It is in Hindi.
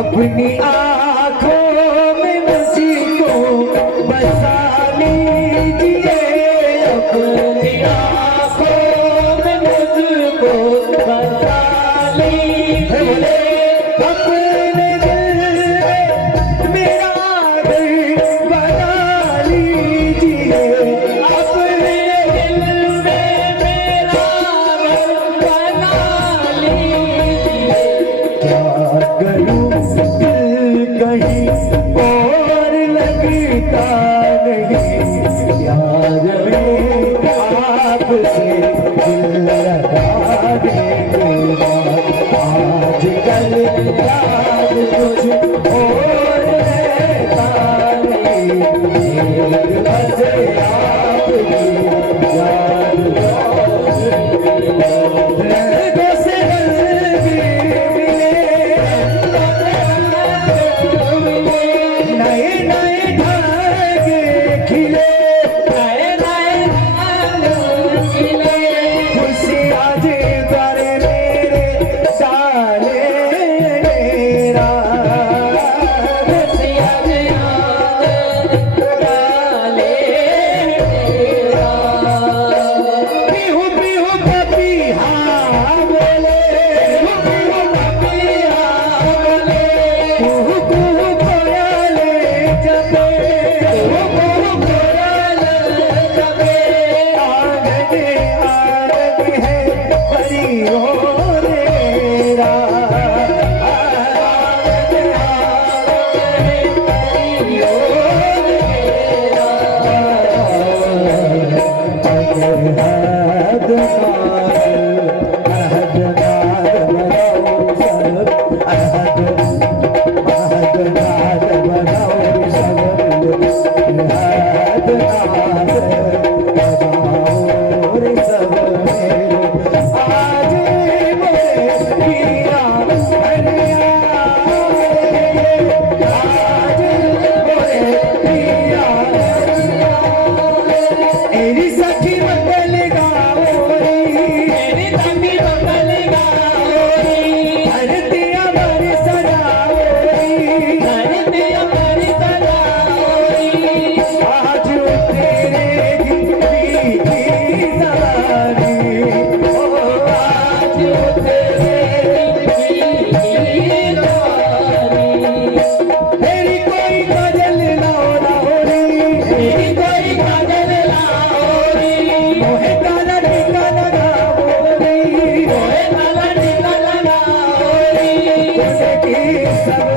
अपनी आँखों में मुझको बसा लीजिए, अपनी आँखों में मुझको बसा लीजिए, अपने दिल में मेरा दिल बना लीजिए, अपने दिल में मेरा दिल बना लीजिए। क्या करूं कहीं और लगता नहीं, यार में आपसे दिल लगाने के बाद आज कल याद कुछ और रहता नहीं, बस आपकी याद पिया हरिया आज मोरे पिया तेरी सखी मंगल गाओरी तेरी सखी मंगल गाओरी धरती हमारी सजाओरी धरती हमारी सजाओरी आज तेरे की सवारी ओ आज तेरे की सवारी तेरी कोई काजल लाओ लाओरी तेरी कोई काजल लाओरी मोहे काला टीका लगाओरी मोहे काला टीका लगाओरी तुझे की सब